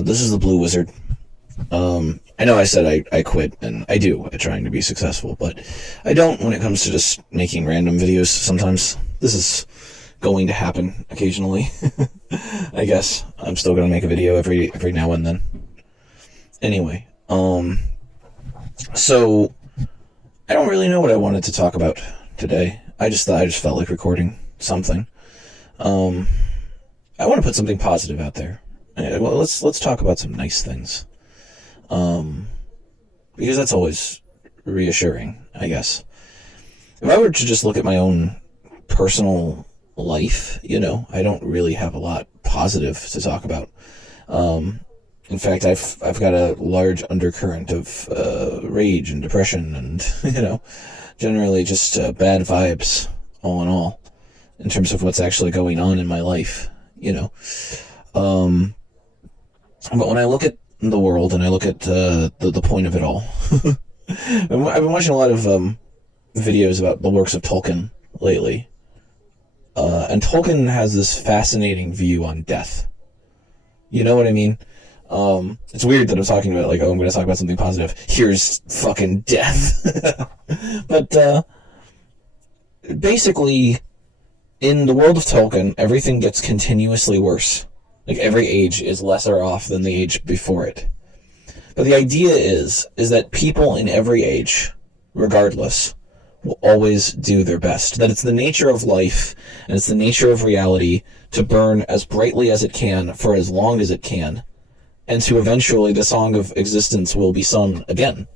This is the Blue Wizard. I know I said I quit, and I do at trying to be successful, but I don't when it comes to just making random videos sometimes. This is going to happen occasionally. I guess. I'm still going to make a video every now and then. Anyway, so I don't really know what I wanted to talk about today. I just felt like recording something. I want to put something positive out there. Well, let's talk about some nice things. Because that's always reassuring, I guess. If I were to just look at my own personal life, I don't really have a lot positive to talk about. In fact, I've got a large undercurrent of rage and depression and, generally just bad vibes, all in all, in terms of what's actually going on in my life, But when I look at the world and I look at the point of it all, I've been watching a lot of videos about the works of Tolkien lately. And Tolkien has this fascinating view on death. You know what I mean? It's weird that I'm talking about, I'm going to talk about something positive. Here's fucking death. But, basically, in the world of Tolkien, everything gets continuously worse. Every age is lesser off than the age before it. But the idea is that people in every age, regardless, will always do their best. That it's the nature of life, and it's the nature of reality to burn as brightly as it can for as long as it can, and to eventually the song of existence will be sung again.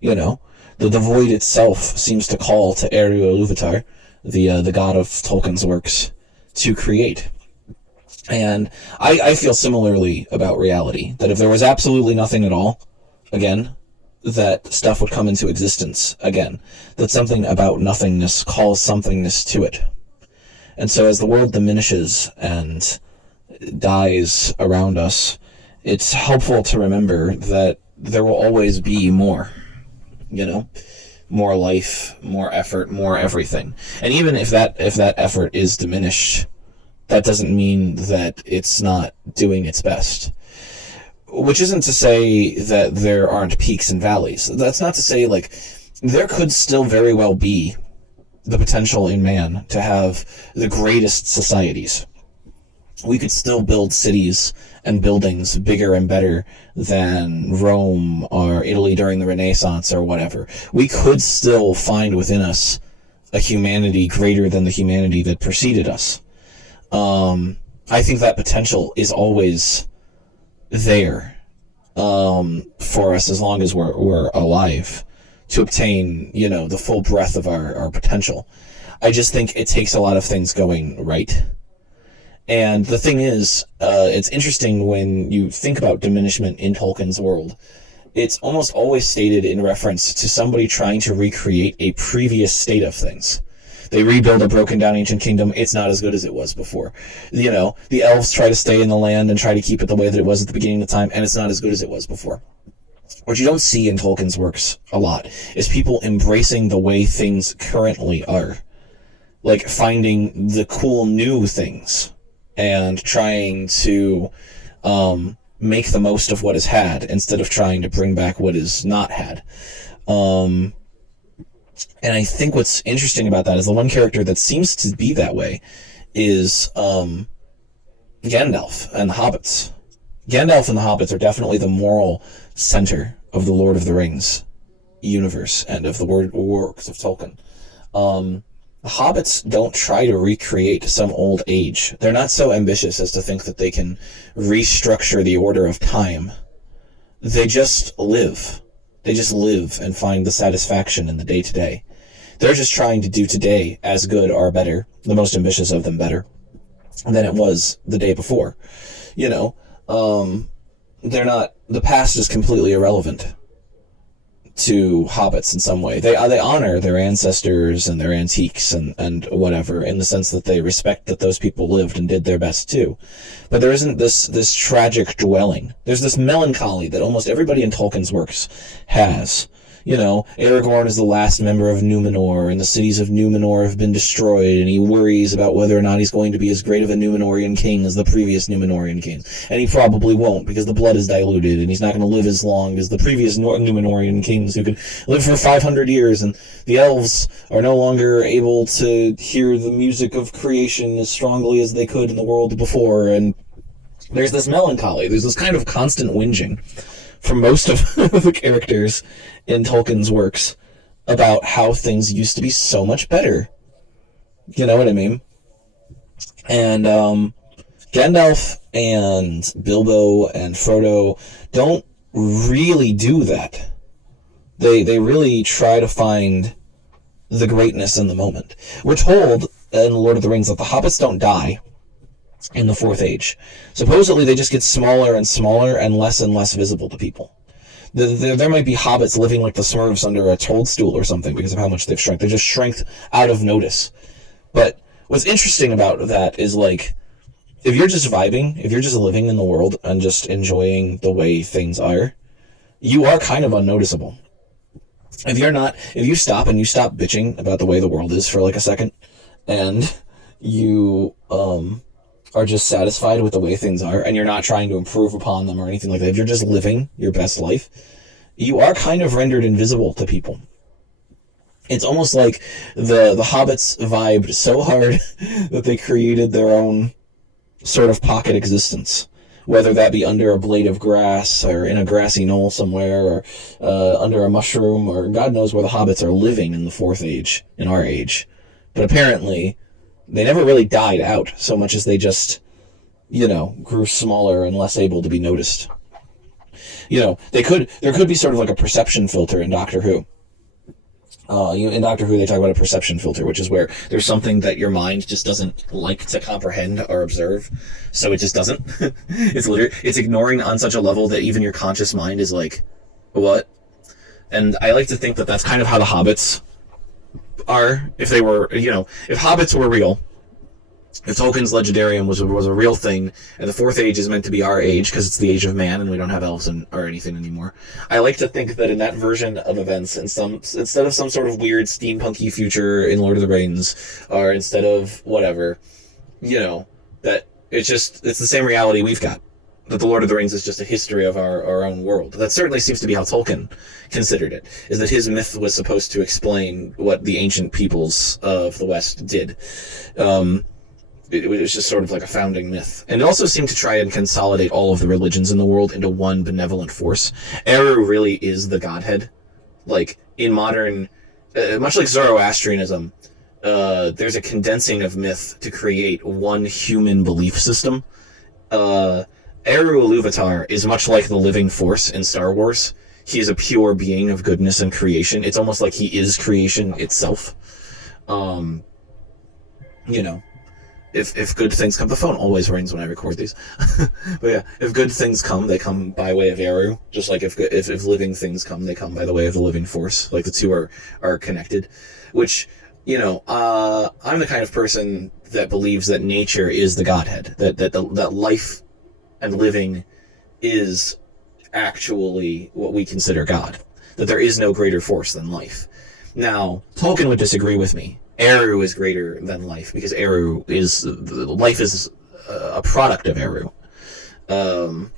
The void itself seems to call to Eru Ilúvatar, the god of Tolkien's works, to create. And I feel similarly about reality, that if there was absolutely nothing at all, again, that stuff would come into existence again, that something about nothingness calls somethingness to it. And so as the world diminishes and dies around us, it's helpful to remember that there will always be more, more life, more effort, more everything. And even if that effort is diminished, that doesn't mean that it's not doing its best. Which isn't to say that there aren't peaks and valleys. That's not to say, there could still very well be the potential in man to have the greatest societies. We could still build cities and buildings bigger and better than Rome or Italy during the Renaissance or whatever. We could still find within us a humanity greater than the humanity that preceded us. I think that potential is always there for us as long as we're alive to obtain, the full breadth of our potential. I just think it takes a lot of things going right. And the thing is, it's interesting when you think about diminishment in Tolkien's world. It's almost always stated in reference to somebody trying to recreate a previous state of things. They rebuild a broken down ancient kingdom. It's not as good as it was before. The elves try to stay in the land and try to keep it the way that it was at the beginning of time, and it's not as good as it was before. What you don't see in Tolkien's works a lot is people embracing the way things currently are. Finding the cool new things and trying to make the most of what is had instead of trying to bring back what is not had. And I think what's interesting about that is the one character that seems to be that way is Gandalf and the Hobbits. Gandalf and the Hobbits are definitely the moral center of the Lord of the Rings universe and of the works of Tolkien. The Hobbits don't try to recreate some old age. They're not so ambitious as to think that they can restructure the order of time. They just live. They just live and find the satisfaction in the day-to-day. They're just trying to do today as good or better, the most ambitious of them better, than it was the day before. They're not, the past is completely irrelevant to hobbits in some way. They honor their ancestors and their antiques and whatever, in the sense that they respect that those people lived and did their best too. But there isn't this tragic dwelling. There's this melancholy that almost everybody in Tolkien's works has. Aragorn is the last member of Númenor, and the cities of Númenor have been destroyed, and he worries about whether or not he's going to be as great of a Númenorian king as the previous Númenorian kings. And he probably won't, because the blood is diluted, and he's not going to live as long as the previous Númenorian kings who could live for 500 years, and the elves are no longer able to hear the music of creation as strongly as they could in the world before, and there's this melancholy, there's this kind of constant whinging from most of the characters in Tolkien's works about how things used to be so much better. You know what I mean? And Gandalf and Bilbo and Frodo don't really do that. They really try to find the greatness in the moment. We're told in Lord of the Rings that the hobbits don't die in the Fourth Age. Supposedly they just get smaller and smaller and less visible to people. There might be hobbits living like the Smurfs under a toadstool or something because of how much they've shrunk. They just shrank out of notice. But what's interesting about that is, like, if you're just vibing, if you're just living in the world and just enjoying the way things are, you are kind of unnoticeable. If you stop bitching about the way the world is for like a second, and you are just satisfied with the way things are, and you're not trying to improve upon them or anything like that, if you're just living your best life, you are kind of rendered invisible to people. It's almost like the hobbits vibed so hard that they created their own sort of pocket existence, whether that be under a blade of grass or in a grassy knoll somewhere or under a mushroom, or God knows where the hobbits are living in the Fourth Age, in our age. But apparently they never really died out so much as they just, grew smaller and less able to be noticed. There could be sort of like a perception filter in Doctor Who. In Doctor Who, they talk about a perception filter, which is where there's something that your mind just doesn't like to comprehend or observe, so it just doesn't. It's ignoring on such a level that even your conscious mind is like, what? And I like to think that that's kind of how the hobbits are. If they were, if hobbits were real, if Tolkien's Legendarium was a real thing, and the Fourth Age is meant to be our age because it's the age of man and we don't have elves or anything anymore, I like to think that in that version of events, instead of some sort of weird steampunky future in Lord of the Rings, or instead of whatever, that it's the same reality we've got. That the Lord of the Rings is just a history of our own world. That certainly seems to be how Tolkien considered it, is that his myth was supposed to explain what the ancient peoples of the West did. It was just sort of like a founding myth. And it also seemed to try and consolidate all of the religions in the world into one benevolent force. Eru really is the godhead. Like, in modern, much like Zoroastrianism, there's a condensing of myth to create one human belief system. Eru Ilúvatar is much like the living force in Star Wars. He is a pure being of goodness and creation. It's almost like he is creation itself. If good things come, the phone always rings when I record these. But yeah, if good things come, they come by way of Eru. Just like if living things come, they come by the way of the living force. Like the two are connected. Which, I'm the kind of person that believes that nature is the Godhead. That life and living is actually what we consider God. That there is no greater force than life. Now, Tolkien would disagree with me. Eru is greater than life, because life is a product of Eru. In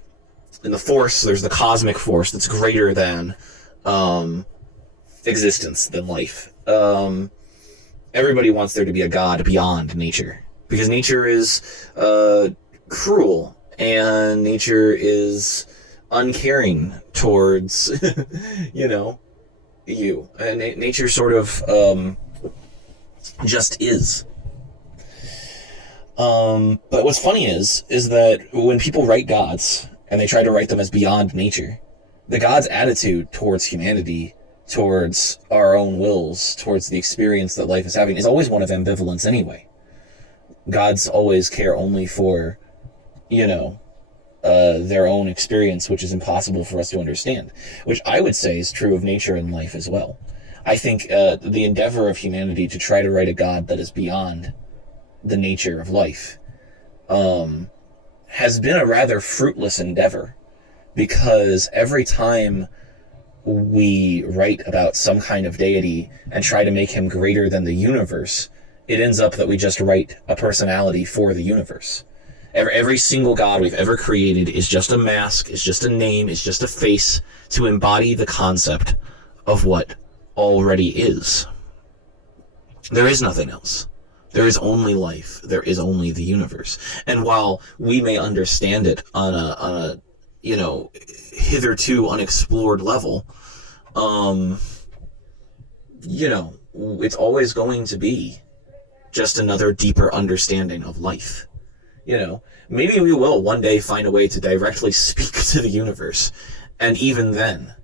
the Force, there's the cosmic force that's greater than existence, than life. Everybody wants there to be a god beyond nature, because nature is cruel, and nature is uncaring towards, you. And nature sort of just is. But what's funny is that when people write gods, and they try to write them as beyond nature, the god's attitude towards humanity, towards our own wills, towards the experience that life is having, is always one of ambivalence anyway. Gods always care only for, their own experience, which is impossible for us to understand, which I would say is true of nature and life as well. I think the endeavor of humanity to try to write a God that is beyond the nature of life has been a rather fruitless endeavor, because every time we write about some kind of deity and try to make him greater than the universe, it ends up that we just write a personality for the universe. Every single god we've ever created is just a mask, is just a name, is just a face to embody the concept of what already is. There is nothing else. There is only life. There is only the universe. And while we may understand it on a hitherto unexplored level, it's always going to be just another deeper understanding of life. Maybe we will one day find a way to directly speak to the universe, and even then,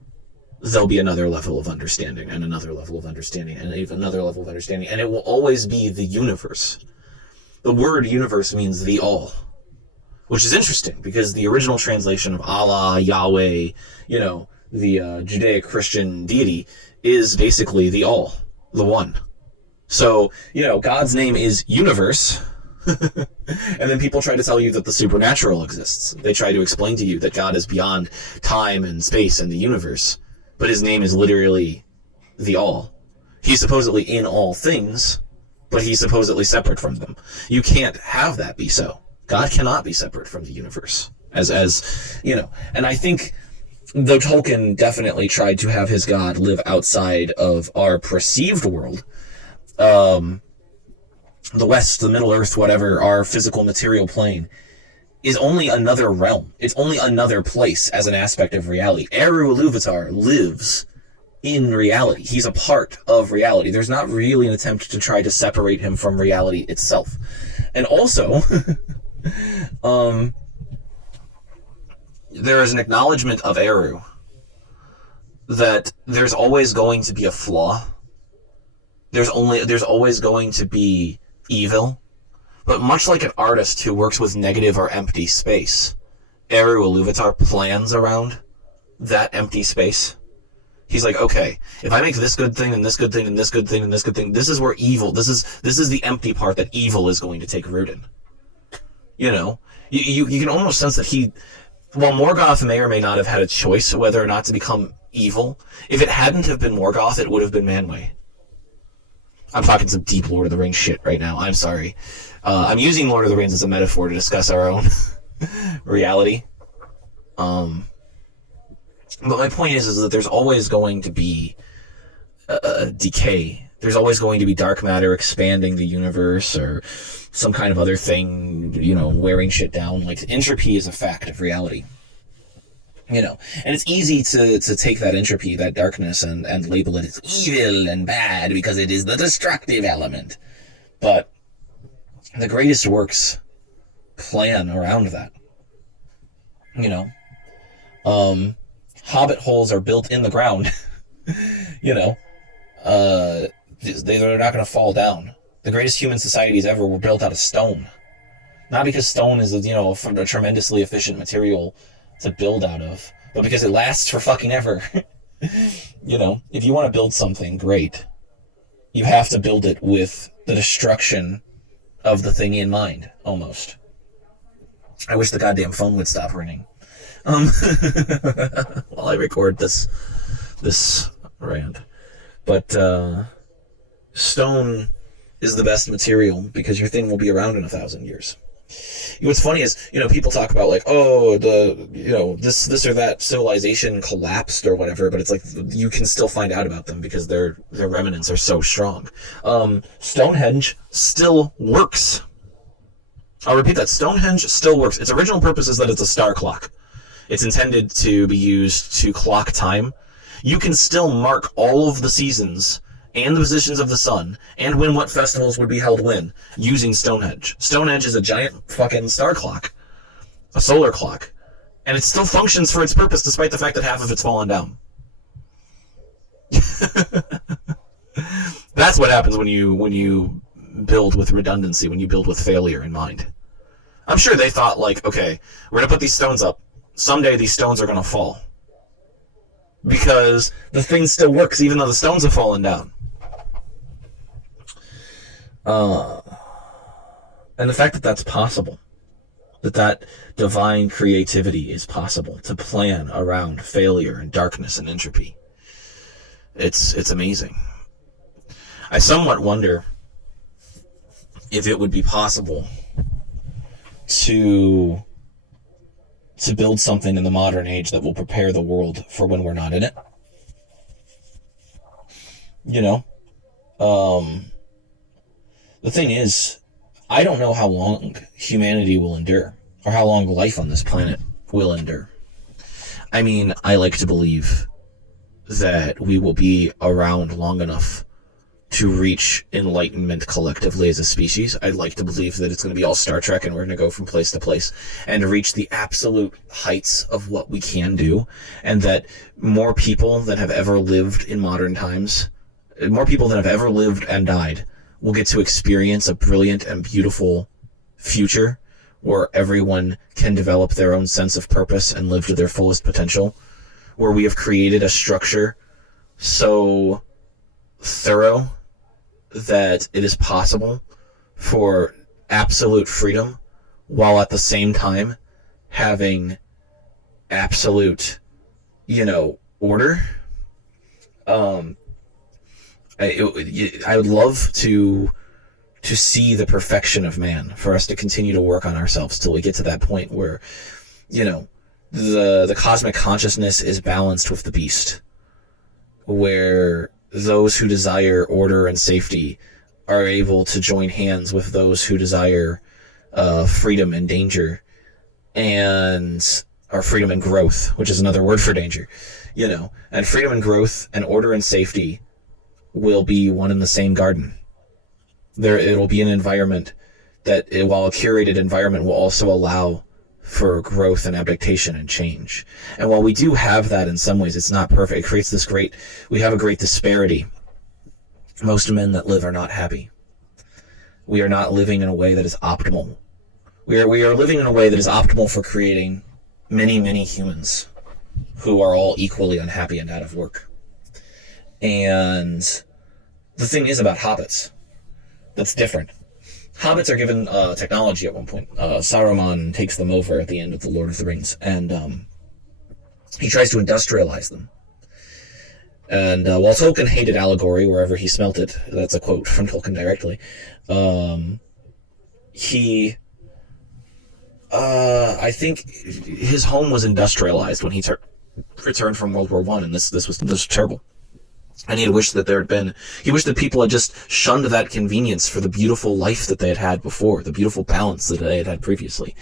there'll be another level of understanding, and another level of understanding, and even another level of understanding, and it will always be the universe. The word universe means the all, which is interesting, because the original translation of Allah, Yahweh, the Judeo-Christian deity, is basically the all, the one. So, God's name is universe, and then people try to tell you that the supernatural exists. They try to explain to you that God is beyond time and space and the universe, but his name is literally the all. He's supposedly in all things, but he's supposedly separate from them. You can't have that be so. God cannot be separate from the universe. And I think though Tolkien definitely tried to have his God live outside of our perceived world, the West, the Middle Earth, whatever, our physical material plane, is only another realm. It's only another place as an aspect of reality. Eru Ilúvatar lives in reality. He's a part of reality. There's not really an attempt to try to separate him from reality itself. And also, there is an acknowledgement of Eru that there's always going to be a flaw. There's always going to be evil. But much like an artist who works with negative or empty space, Eru Ilúvatar plans around that empty space. He's like, okay, if I make this good thing and this good thing and this good thing and this good thing, this is where evil, this is the empty part that evil is going to take root in. You can almost sense that while Morgoth may or may not have had a choice whether or not to become evil, if it hadn't have been Morgoth, it would have been Manwë. I'm talking some deep Lord of the Rings shit right now. I'm sorry. I'm using Lord of the Rings as a metaphor to discuss our own reality. But my point is that there's always going to be decay. There's always going to be dark matter expanding the universe, or some kind of other thing, wearing shit down. Like, entropy is a fact of reality. And it's easy to take that entropy, that darkness, and label it as evil and bad because it is the destructive element. But the greatest works plan around that. Hobbit holes are built in the ground. They're not going to fall down. The greatest human societies ever were built out of stone. Not because stone is, a tremendously efficient material to build out of, but because it lasts for fucking ever. If you want to build something great, you have to build it with the destruction of the thing in mind, almost. I wish the goddamn phone would stop ringing. While I record this rant. But stone is the best material because your thing will be around in 1,000 years. What's funny is, people talk about like, this or that civilization collapsed or whatever, but it's like you can still find out about them because their remnants are so strong. Stonehenge still works. I'll repeat that. Stonehenge still works. Its original purpose is that it's a star clock. It's intended to be used to clock time. You can still mark all of the seasons and the positions of the sun, and when what festivals would be held when, using Stonehenge. Stonehenge is a giant fucking star clock, a solar clock, and it still functions for its purpose despite the fact that half of it's fallen down. That's what happens when you build with redundancy, when you build with failure in mind. I'm sure they thought, like, okay, we're going to put these stones up. Someday these stones are going to fall. Because the thing still works even though the stones have fallen down. And the fact that that's possible, that divine creativity is possible to plan around failure and darkness and entropy, It's amazing. I somewhat wonder if it would be possible to build something in the modern age that will prepare the world for when we're not in it. You know? The thing is, I don't know how long humanity will endure, or how long life on this planet will endure. I mean, I like to believe that we will be around long enough to reach enlightenment collectively as a species. I'd like to believe that it's going to be all Star Trek and we're going to go from place to place and reach the absolute heights of what we can do, and that more people than have ever lived in modern times, more people than have ever lived and died, will get to experience a brilliant and beautiful future where everyone can develop their own sense of purpose and live to their fullest potential, where we have created a structure so thorough that it is possible for absolute freedom while at the same time having absolute, order. I would love to see the perfection of man, for us to continue to work on ourselves till we get to that point where, the cosmic consciousness is balanced with the beast, where those who desire order and safety are able to join hands with those who desire freedom and danger, or freedom and growth, which is another word for danger, and freedom and growth and order and safety will be one in the same garden. It'll be an environment that, while a curated environment, will also allow for growth and adaptation and change. And while we do have that in some ways, it's not perfect. It creates we have a great disparity. Most men that live are not happy. We are not living in a way that is optimal. We are living in a way that is optimal for creating many, many humans who are all equally unhappy and out of work. And the thing is about hobbits, that's different. Hobbits are given technology at one point. Saruman takes them over at the end of The Lord of the Rings, and he tries to industrialize them. And while Tolkien hated allegory wherever he smelt it, that's a quote from Tolkien directly, I think his home was industrialized when he returned from World War I, and this was terrible. And he wished that people had just shunned that convenience for the beautiful life that they had before, the beautiful balance that they had previously.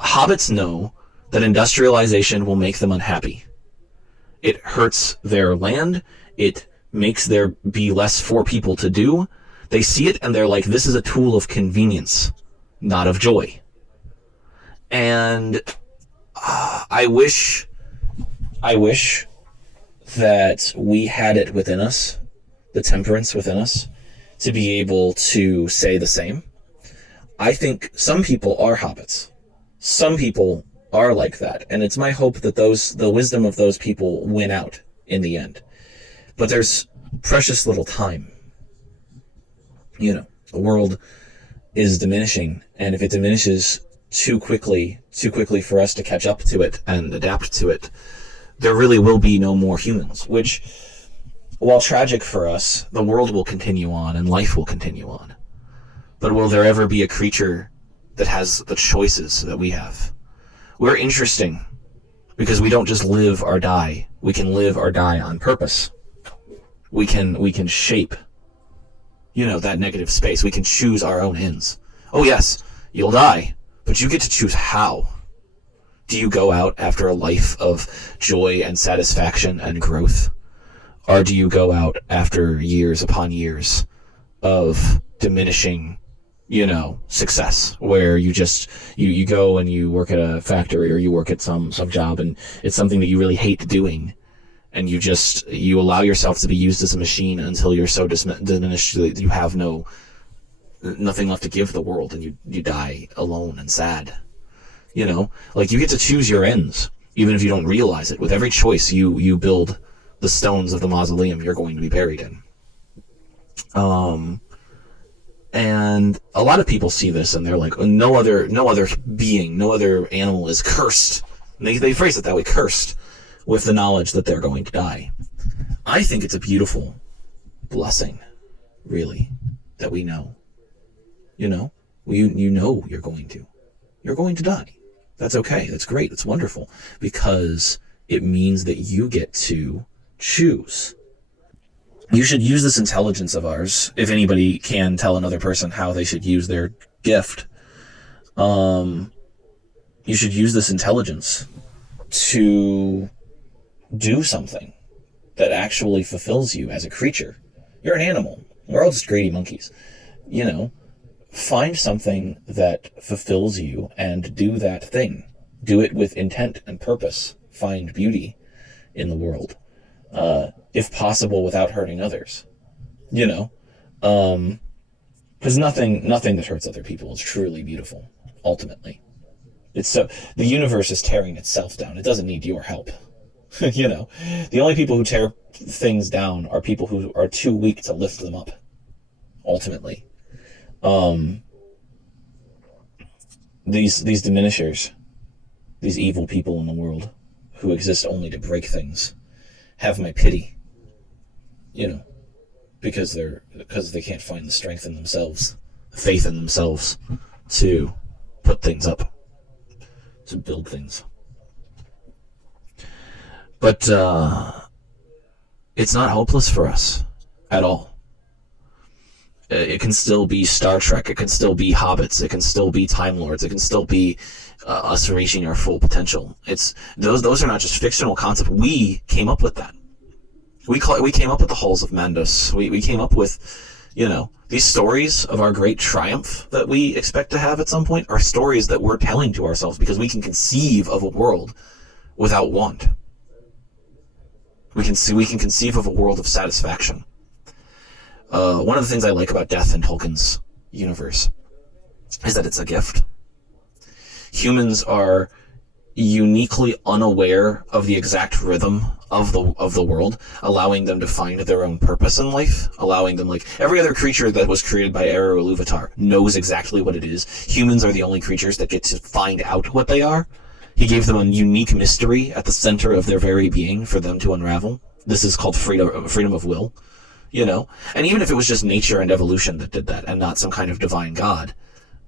Hobbits know that industrialization will make them unhappy. It hurts their land. It makes there be less for people to do. They see it and they're like, this is a tool of convenience, not of joy. And I wish that we had it within us, the temperance within us, to be able to say the same. I think some people are hobbits. Some people are like that, and it's my hope that the wisdom of those people win out in the end. But there's precious little time. The world is diminishing, and if it diminishes too quickly for us to catch up to it and adapt to it, there really will be no more humans, which, while tragic for us, the world will continue on and life will continue on. But will there ever be a creature that has the choices that we have? We're interesting because we don't just live or die. We can live or die on purpose. We can shape, that negative space. We can choose our own ends. Oh yes, you'll die, but you get to choose how. Do you go out after a life of joy and satisfaction and growth? Or do you go out after years upon years of diminishing, success, where you go and you work at a factory or you work at some job and it's something that you really hate doing, and you allow yourself to be used as a machine until you're so diminished that you have nothing left to give the world, and you die alone and sad. You get to choose your ends, even if you don't realize it. With every choice, you build the stones of the mausoleum you're going to be buried in. And a lot of people see this and they're like, no other being, no other animal is cursed. And they phrase it that way, cursed, with the knowledge that they're going to die. I think it's a beautiful blessing, really, that we know. You know, you know you're going to die. That's okay. That's great. That's wonderful, because it means that you get to choose. You should use this intelligence of ours. If anybody can tell another person how they should use their gift, you should use this intelligence to do something that actually fulfills you as a creature. You're an animal. We're all just greedy monkeys. You know, find something that fulfills you and do that thing. Do it with intent and purpose. Find beauty in the world. If possible, without hurting others. You know? Because nothing that hurts other people is truly beautiful, ultimately. The universe is tearing itself down. It doesn't need your help. You know? The only people who tear things down are people who are too weak to lift them up, ultimately. These diminishers, these evil people in the world who exist only to break things, have my pity, you know, because they can't find the strength in themselves, the faith in themselves to put things up, to build things. But it's not hopeless for us at all. It can still be Star Trek. It can still be Hobbits. It can still be Time Lords. It can still be us reaching our full potential. Those are not just fictional concepts. We came up with that. We came up with the Halls of Mandos. We came up with, you know, these stories of our great triumph that we expect to have at some point are stories that we're telling to ourselves because we can conceive of a world without want. We can conceive of a world of satisfaction. One of the things I like about death in Tolkien's universe is that it's a gift. Humans are uniquely unaware of the exact rhythm of the world, allowing them to find their own purpose in life, allowing them, like every other creature that was created by Eru Ilúvatar knows exactly what it is. Humans are the only creatures that get to find out what they are. He gave them a unique mystery at the center of their very being for them to unravel. This is called freedom of will. You know, and even if it was just nature and evolution that did that and not some kind of divine god,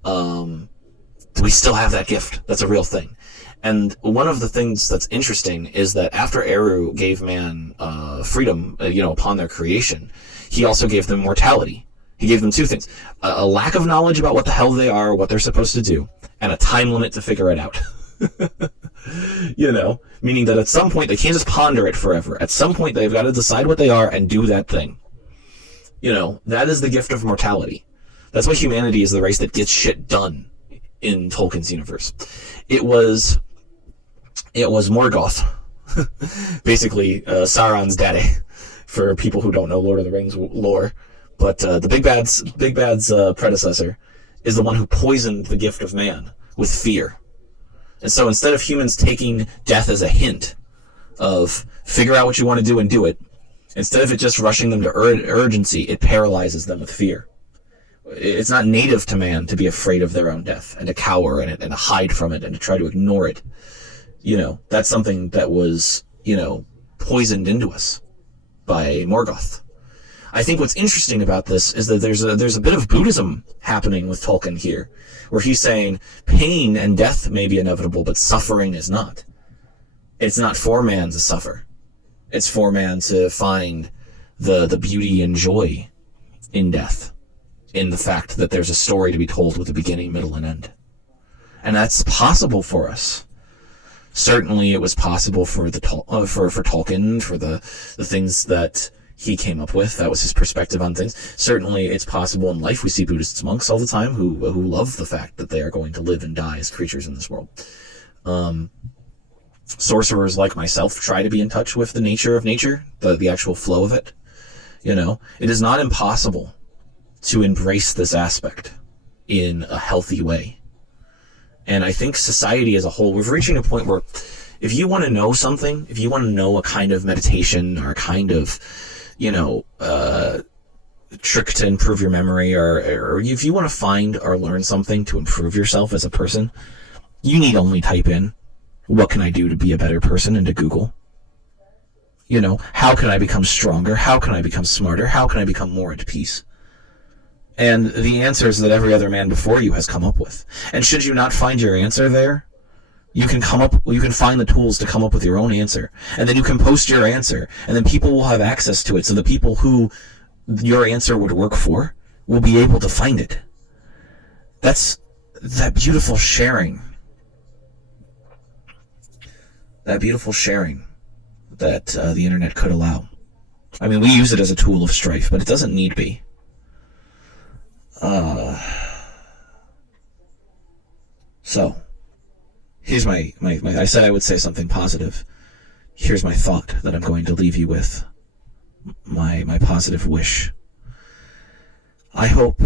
we still have that gift. That's a real thing. And one of the things that's interesting is that after Eru gave man freedom, upon their creation, he also gave them mortality. He gave them two things: a lack of knowledge about what the hell they are, what they're supposed to do, and a time limit to figure it out. You know, meaning that at some point they can't just ponder it forever. At some point they've got to decide what they are and do that thing. You know, that is the gift of mortality. That's why humanity is the race that gets shit done in Tolkien's universe. It was Morgoth, basically Sauron's daddy, for people who don't know Lord of the Rings lore. But the Big Bad's predecessor is the one who poisoned the gift of man with fear. And so instead of humans taking death as a hint of figure out what you want to do and do it, instead of it just rushing them to urgency, it paralyzes them with fear. It's not native to man to be afraid of their own death and to cower in it and to hide from it and to try to ignore it. You know, that's something that was, poisoned into us by Morgoth. I think what's interesting about this is that there's a bit of Buddhism happening with Tolkien here, where he's saying pain and death may be inevitable, but suffering is not. It's not for man to suffer. It's for man to find the beauty and joy in death, in the fact that there's a story to be told with a beginning, middle, and end. And that's possible for us. Certainly it was possible for Tolkien, for the things that he came up with. That was his perspective on things. Certainly it's possible in life. We see Buddhist monks all the time who love the fact that they are going to live and die as creatures in this world. Sorcerers like myself try to be in touch with the nature of nature, the actual flow of it. It is not impossible to embrace this aspect in a healthy way. And I think society as a whole, we're reaching a point where if you want to know something, if you want to know a kind of meditation or a kind of, trick to improve your memory, or if you want to find or learn something to improve yourself as a person, you need only type in, what can I do to be a better person, into Google. How can I become stronger? How can I become smarter? How can I become more at peace? And the answers that every other man before you has come up with. And should you not find your answer there, you can find the tools to come up with your own answer. And then you can post your answer, and then people will have access to it. So the people who your answer would work for will be able to find it. That's that beautiful sharing. That beautiful sharing that the internet could allow. I mean, we use it as a tool of strife, but it doesn't need be. So, here's my I said I would say something positive. Here's my thought that I'm going to leave you with. My positive wish. I hope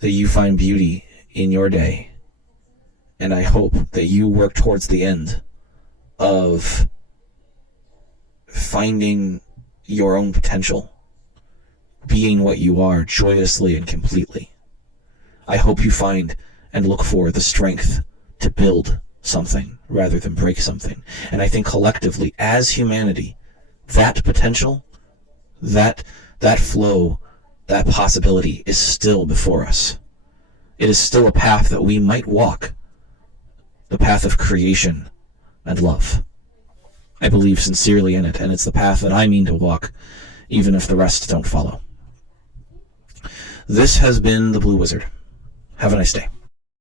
that you find beauty in your day, and I hope that you work towards the end of finding your own potential, being what you are joyously and completely. I hope you find and look for the strength to build something rather than break something. And I think collectively, as humanity, that potential, that flow, that possibility is still before us. It is still a path that we might walk, the path of creation and love. I believe sincerely in it, and it's the path that I mean to walk, even if the rest don't follow. This has been the Blue Wizard. Have a nice day.